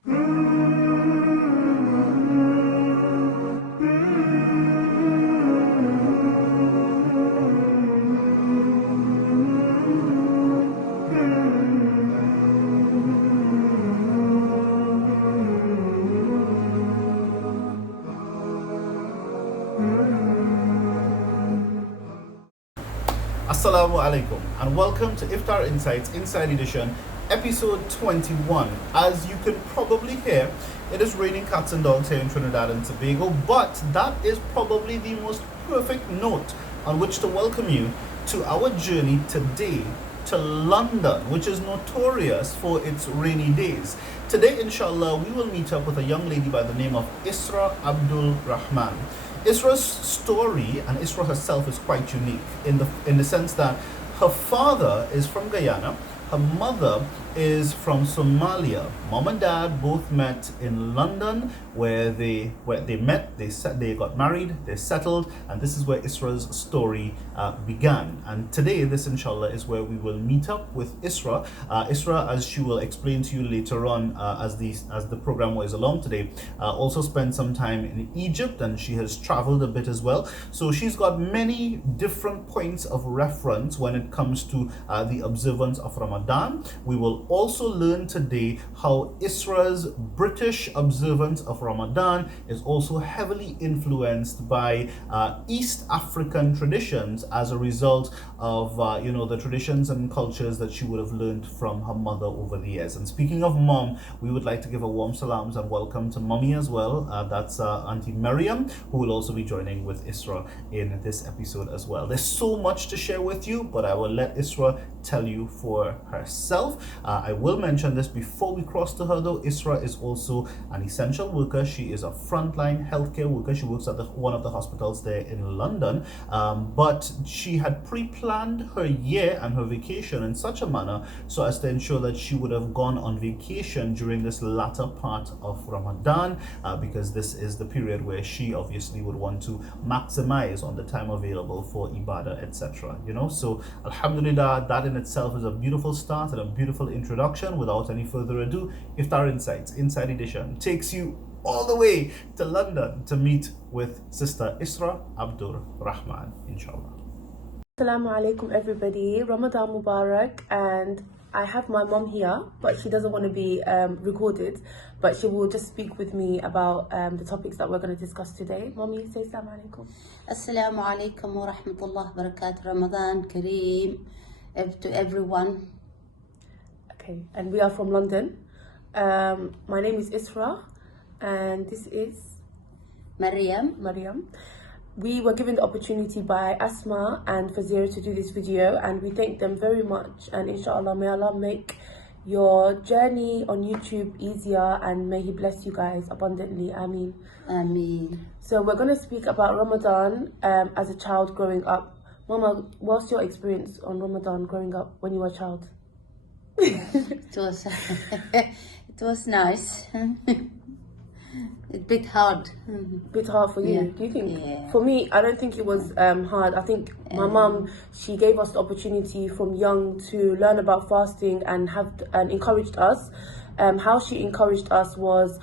Assalamu alaikum and welcome to Iftar Insights Inside Edition, episode 21. As you can probably hear, it is raining cats and dogs here in Trinidad and Tobago, but that is probably the most perfect note on which to welcome you to our journey today to London, which is notorious for its rainy days. Today, inshallah, we will meet up with a young lady by the name of Isra Abdul Rahman. Isra's story, and Isra herself, is quite unique in the sense that her father is from Guyana, her mother is from Somalia. Mom and dad both met in London, where they met, they got married, they settled, and this is where Isra's story began. And today, this inshallah is where we will meet up with Isra. Isra, as she will explain to you later on, as the program was along today, also spent some time in Egypt, and she has traveled a bit as well. So she's got many different points of reference when it comes to the observance of Ramadan. We will also learn today how Isra's British observance of Ramadan is also heavily influenced by East African traditions as a result of the traditions and cultures that she would have learned from her mother over the years. And speaking of mom, we would like to give a warm salams and welcome to mommy as well. That's Auntie Miriam, who will also be joining with Isra in this episode as well. There's so much to share with you, but I will let Isra tell you for herself. I will mention this before we cross to her though. Isra is also an essential worker. She is a frontline healthcare worker. She works at one of the hospitals there in London, but she had pre-planned her year and her vacation in such a manner so as to ensure that she would have gone on vacation during this latter part of Ramadan, because this is the period where she obviously would want to maximize on the time available for ibadah, etc. So alhamdulillah, that in itself is a beautiful start and a beautiful introduction. Without any further ado, Iftar Insights Inside Edition takes you all the way to London to meet with Sister Isra Abdul Rahman, inshallah. Assalamu alaikum everybody, Ramadan Mubarak, and I have my mom here, but she doesn't want to be recorded, but she will just speak with me about the topics that we're going to discuss today. Mommy, say assalamu alaikum. Assalamu alaikum wa rahmatullahi wa barakatuh. Ramadan Kareem to everyone. Okay, and we are from London. My name is Isra, and this is Maryam. We were given the opportunity by Asma and Fazira to do this video, and we thank them very much. And inshallah, may Allah make your journey on YouTube easier, and may He bless you guys abundantly. Ameen. Ameen. So we're going to speak about Ramadan as a child growing up. Mama, what's your experience on Ramadan growing up when you were a child? It was nice. A bit hard. Bit hard for you, Yeah. do you think? Yeah. For me, I don't think it was hard. I think my mum, she gave us the opportunity from young to learn about fasting and encouraged us. How she encouraged us was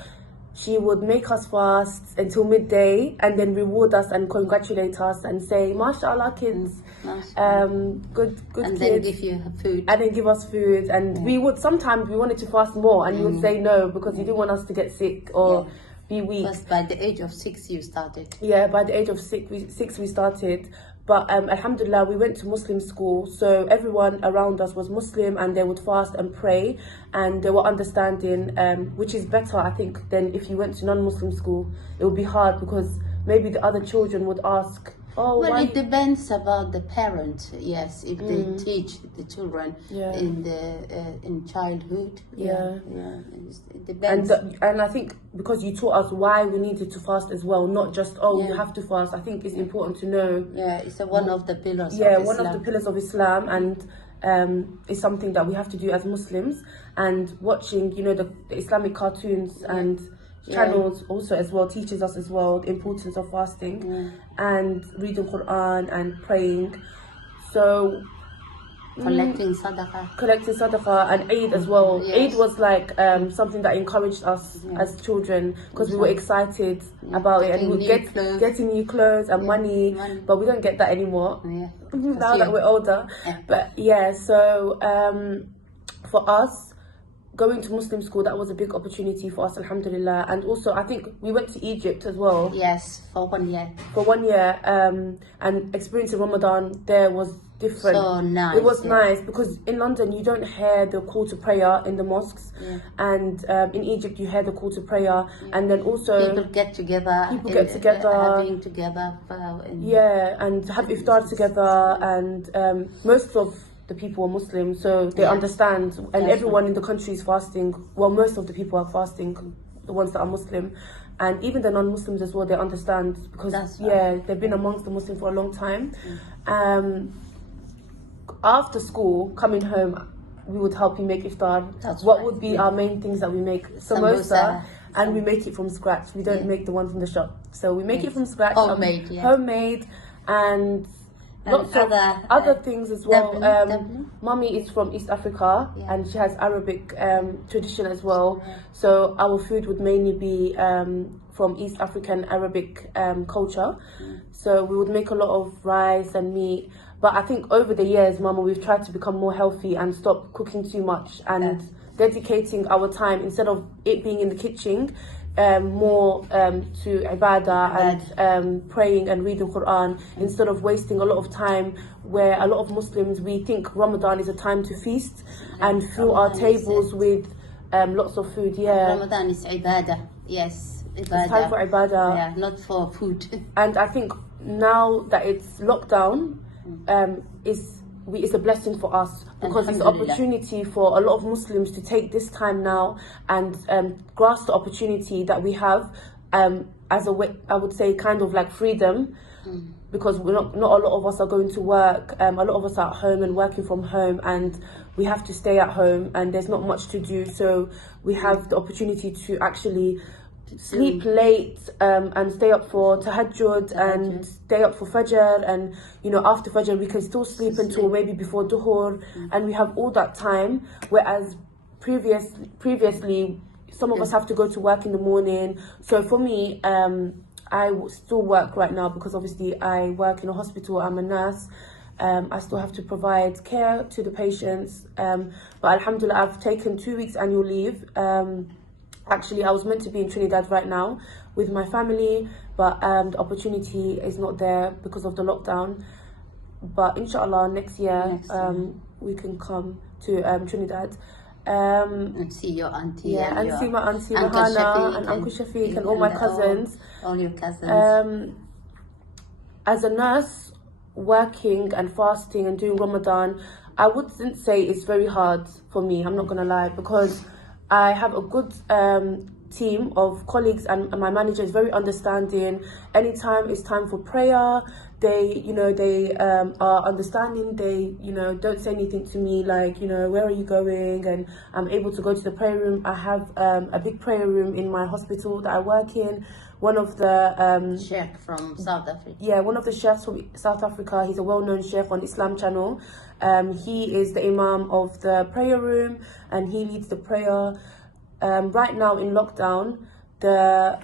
she would make us fast until midday and then reward us and congratulate us and say, Masha Allah, kids, good And kids. then give you food. And then give us food. And we would, sometimes we wanted to fast more, and you would say no because you didn't want us to get sick or be weak. But by the age of 6 you started. Yeah, by the age of six we started. But alhamdulillah, we went to Muslim school, so everyone around us was Muslim, and they would fast and pray, and they were understanding, which is better, I think, than if you went to non-Muslim school. It would be hard because maybe the other children would ask, oh, Well, why? it depends about the parent. Yes, if they teach the children in childhood. Yeah. It depends. And I think because you taught us why we needed to fast as well, not just you have to fast. I think it's important to know. Yeah, it's one of the pillars. Yeah, of one Islam. of the pillars of Islam, and it's something that we have to do as Muslims. And watching, the Islamic cartoons and channels also as well teaches us as well the importance of fasting and reading Quran and praying. So collecting sadaqah. Collecting sadaqah and Eid as well. Yes. Eid was like something that encouraged us as children because we were excited about it, and we would getting new clothes and money, but we don't get that anymore now that we're older. But yeah, so for us, going to Muslim school, that was a big opportunity for us, alhamdulillah. And also, I think we went to Egypt as well. Yes, for 1 year. For 1 year, and experiencing Ramadan there was different. So nice. It was nice because in London you don't hear the call to prayer in the mosques, and in Egypt you hear the call to prayer, and then also people get together. Having together. And have iftar together, and most of the people are Muslim, so they understand, and everyone in the country is fasting. Well, most of the people are fasting, the ones that are Muslim, and even the non-Muslims as well, they understand because they've been amongst the Muslims for a long time. After school, coming home, we would help you make iftar. What would be our main things that we make? Samosa, and we make it from scratch. We don't make the one from the shop, so we make it from scratch. Homemade, and lots of other things as well. Mummy is from East Africa, and she has Arabic tradition as well. So our food would mainly be from East African Arabic culture. So we would make a lot of rice and meat. But I think over the years, Mama, we've tried to become more healthy and stop cooking too much and dedicating our time, instead of it being in the kitchen, more to ibadah and praying and reading Quran, instead of wasting a lot of time where a lot of Muslims, we think Ramadan is a time to feast and fill our tables with lots of food. Ramadan is ibadah. Yes, ibadah. It's time for ibadah. Yeah, not for food. And I think now that it's lockdown, it's a blessing for us, because it's an opportunity for a lot of Muslims to take this time now and grasp the opportunity that we have as a way, I would say, kind of like freedom, because we're not a lot of us are going to work. A lot of us are at home and working from home, and we have to stay at home, and there's not much to do. So we have the opportunity to actually sleep late and stay up for tahajjud and stay up for fajr, and after fajr we can still sleep until maybe before duhur, and we have all that time, whereas previously some of us have to go to work in the morning. So for me, I still work right now because obviously I work in a hospital. I'm a nurse. I still have to provide care to the patients, but alhamdulillah, I've taken 2 weeks annual leave. Actually, I was meant to be in Trinidad right now with my family, but the opportunity is not there because of the lockdown. But inshallah, next year we can come to Trinidad. And see your auntie. And see my auntie Rahman and Uncle Shafiq and all my cousins. All your cousins. As a nurse, working and fasting and doing Ramadan, I wouldn't say it's very hard for me, I'm not going to lie, because I have a good team of colleagues, and my manager is very understanding. Anytime it's time for prayer, they are understanding. They don't say anything to me like where are you going, and I'm able to go to the prayer room. I have a big prayer room in my hospital that I work in. One of the sheikh from South Africa. Yeah, one of the chefs from South Africa. He's a well-known chef on Islam channel. He is the imam of the prayer room, and he leads the prayer. Right now in lockdown, the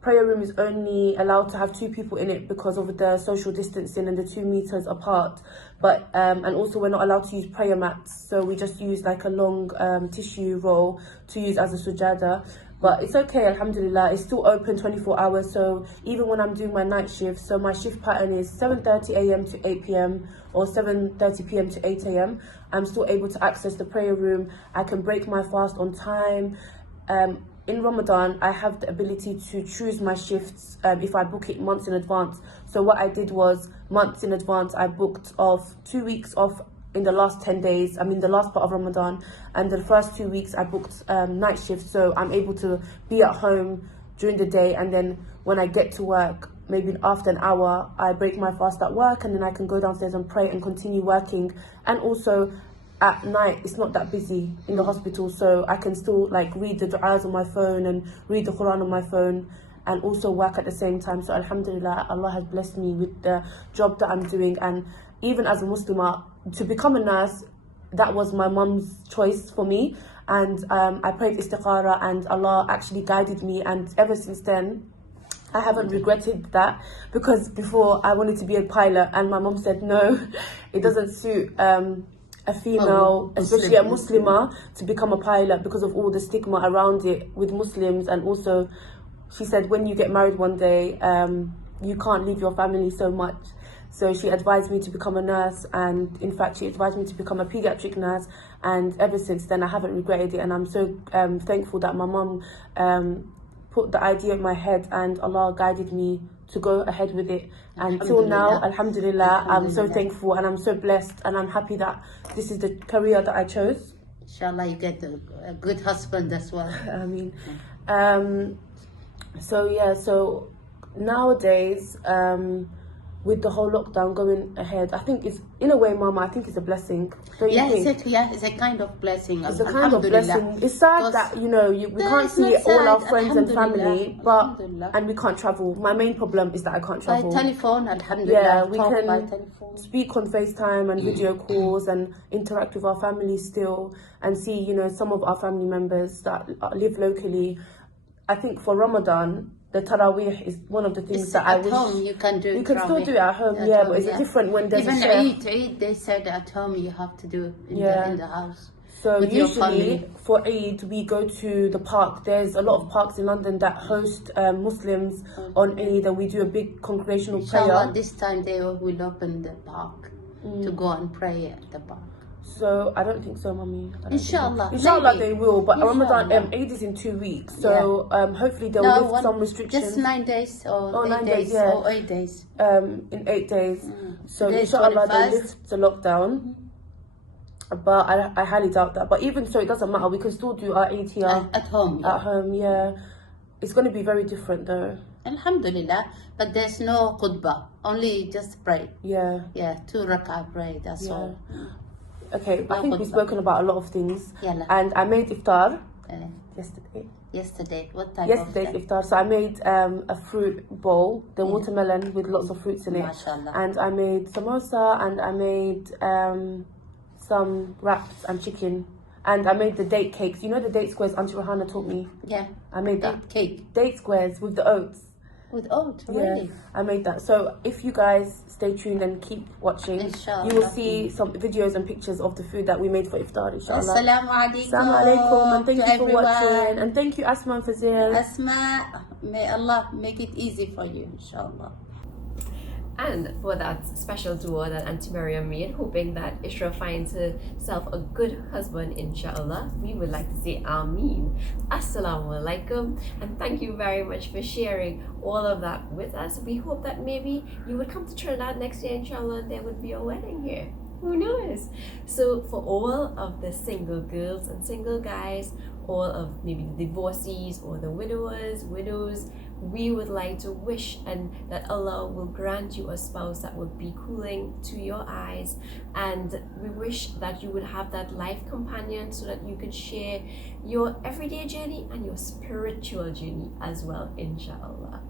prayer room is only allowed to have 2 people in it because of the social distancing and the 2 meters apart. But and also we're not allowed to use prayer mats, so we just use like a long tissue roll to use as a sujada. But it's okay, alhamdulillah. It's still open 24 hours. So even when I'm doing my night shift, so my shift pattern is 7:30 a.m. to 8 p.m. or 7:30 p.m. to 8 a.m. I'm still able to access the prayer room. I can break my fast on time. In Ramadan, I have the ability to choose my shifts if I book it months in advance. So what I did was, months in advance, I booked off 2 weeks off in the last 10 days, the last part of Ramadan, and the first 2 weeks I booked night shifts, so I'm able to be at home during the day, and then when I get to work, maybe after an hour, I break my fast at work, and then I can go downstairs and pray and continue working. And also at night, it's not that busy in the hospital, so I can still read the du'as on my phone and read the Quran on my phone and also work at the same time. So alhamdulillah, Allah has blessed me with the job that I'm doing, and even as a Muslimah, to become a nurse, that was my mum's choice for me. And I prayed istikhara and Allah actually guided me. And ever since then, I haven't regretted that, because before I wanted to be a pilot and my mum said, no, it doesn't suit a female, especially a Muslimah, to become a pilot because of all the stigma around it with Muslims. And also, she said, when you get married one day, you can't leave your family so much. So she advised me to become a nurse, and in fact she advised me to become a pediatric nurse, and ever since then I haven't regretted it. And I'm so thankful that my mum put the idea in my head and Allah guided me to go ahead with it. And till now, alhamdulillah, I'm so thankful and I'm so blessed, and I'm happy that this is the career that I chose. Inshallah, you get a good husband as well. I mean, so nowadays, with the whole lockdown going ahead, I think it's, in a way, Mama, I think it's a blessing. Don't you think? It's a kind of blessing. It's a kind of blessing. It's sad that, we can't see all our friends and family, and we can't travel. My main problem is that I can't travel. By telephone, alhamdulillah. Yeah, we can speak on FaceTime and video calls and interact with our families still, and see, some of our family members that live locally. I think for Ramadan, the Taraweeh is one of the things that I wish... At home, you can do it. You can still do it at home, but it's different when there's even a chef. Eid, they said at home you have to do in the house. So usually for Eid, we go to the park. There's a lot of parks in London that host Muslims on Eid, and we do a big congregational prayer. This time they will open the park to go and pray at the park. So I don't think so, Mummy. Inshallah. Inshallah they will, but Ramadan Eid is in 2 weeks, so hopefully they'll lift some restrictions. Just 9 days or 9 days, or 8 days. In 8 days. So inshallah they'll lift the lockdown. But I highly doubt that. But even so, it doesn't matter. We can still do our Eid here at home. At home, yeah. It's going to be very different though. Alhamdulillah, but there's no khutbah. Only just pray. Yeah. Yeah, 2 rak'ah pray. That's all. Okay, I think we've spoken about a lot of things. And I made iftar yesterday. Yesterday, what type Yesterday's of iftar. So I made a fruit bowl, the watermelon with lots of fruits in it. Mashallah. And I made samosa, and I made some wraps and chicken. And I made the date cakes. You know the date squares Auntie Rahana taught me? Yeah. I made that. Cake. Date squares with the oats. With oats, really? Yeah, I made that. So if you guys stay tuned and keep watching, inshallah, you will see some videos and pictures of the food that we made for iftar, inshallah. Assalamu alaikum. Assalamu alaikum, and thank you for watching. And thank you, Asma and Fazil. Asma, may Allah make it easy for you, inshallah. And for that special dua that Auntie Mariam made, hoping that Isra finds herself a good husband, inshallah, we would like to say Ameen. Assalamu alaikum, and thank you very much for sharing all of that with us. We hope that maybe you would come to Trinidad next year, inshallah, and there would be a wedding here. Who knows? So for all of the single girls and single guys, all of maybe the divorcees or the widows, we would like to wish and that Allah will grant you a spouse that will be cooling to your eyes, and we wish that you would have that life companion so that you could share your everyday journey and your spiritual journey as well, inshallah.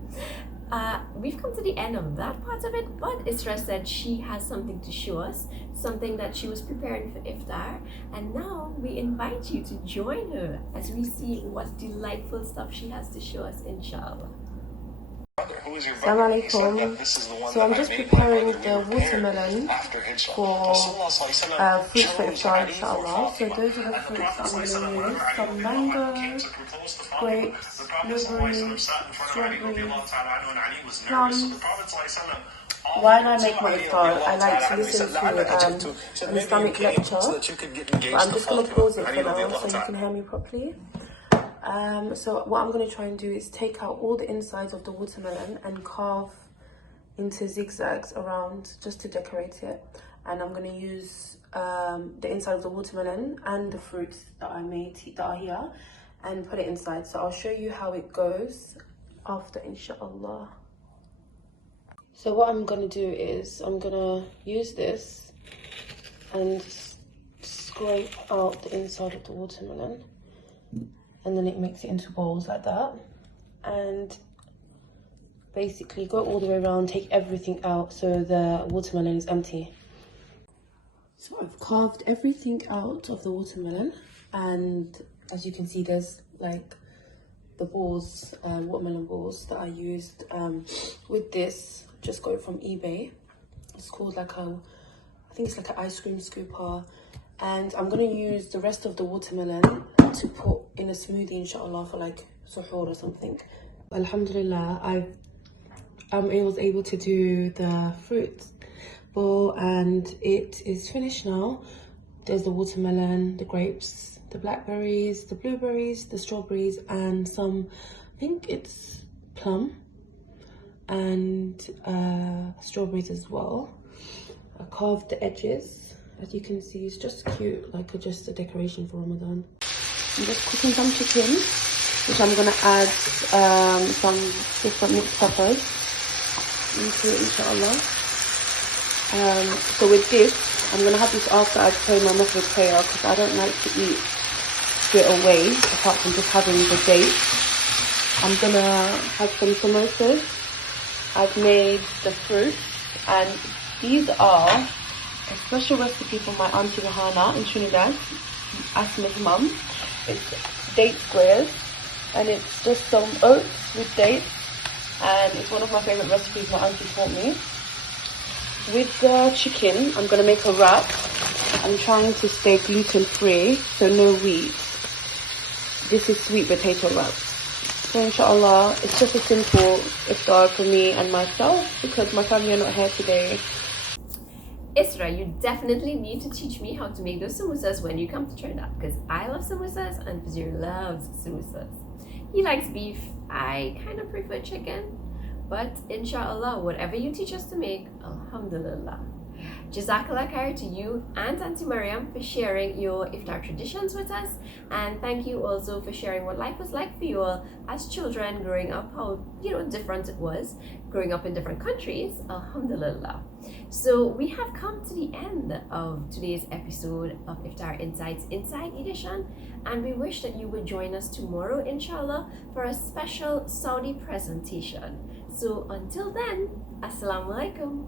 We've come to the end of that part of it, but Isra said she has something to show us, something that she was preparing for iftar, and now we invite you to join her as we see what delightful stuff she has to show us, inshallah. Assalamu alaikum. So I'm just preparing the watermelon for fruits for iftar, inshallah. So those are the fruits that I'm going to use. Some mango, grapes, blueberries, strawberries, plums. While I make my iftar, I like to listen to an Islamic lecture. But I'm just going to pause it for now so you can hear me properly. So what I'm going to try and do is take out all the insides of the watermelon and carve into zigzags around just to decorate it. And I'm going to use the inside of the watermelon and the fruits that I made that are here and put it inside. So I'll show you how it goes after, inshallah. So what I'm going to do is I'm going to use this and scrape out the inside of the watermelon. And then it makes it into bowls like that, and basically go all the way around, take everything out so the watermelon is empty. So I've carved everything out of the watermelon, and as you can see, there's like the balls, watermelon balls that I used with this. Just got it from eBay. It's called like I think it's like an ice cream scooper. And I'm gonna use the rest of the watermelon to put in a smoothie, inshallah, for like suhoor or something. Alhamdulillah, I was able to do the fruit bowl, and it is finished now. There's the watermelon, the grapes, the blackberries, the blueberries, the strawberries, and some, I think it's plum and strawberries as well. I carved the edges. As you can see, it's just cute, like just a decoration for Ramadan. I'm just cooking some chicken, which I'm gonna add some different mixed peppers into it, inshallah. So with this, I'm gonna have this after I pray my Maghrib prayer, because I don't like to eat straight away, apart from just having the dates. I'm gonna have some samosas. I've made the fruit, and these are a special recipe from my auntie Rahman in Trinidad, Asma's mum. It's date squares, and it's just some oats with dates, and it's one of my favorite recipes my auntie taught me. With the chicken, I'm gonna make a wrap. I'm trying to stay gluten free, so no wheat. This is sweet potato wrap. So inshallah, it's just a simple iftar for me and myself, because my family are not here today. Isra, you definitely need to teach me how to make those samosas when you come to Trinidad, because I love samosas and Fuzz loves samosas. He likes beef, I kind of prefer chicken, but inshallah, whatever you teach us to make, alhamdulillah. Jazakallah khair to you and Auntie Mariam for sharing your iftar traditions with us, and thank you also for sharing what life was like for you all as children growing up, how different it was growing up in different countries, alhamdulillah. So we have come to the end of today's episode of Iftar Insights Inside Edition, and we wish that you would join us tomorrow, inshallah, for a special Saudi presentation. So until then, Assalamu alaikum.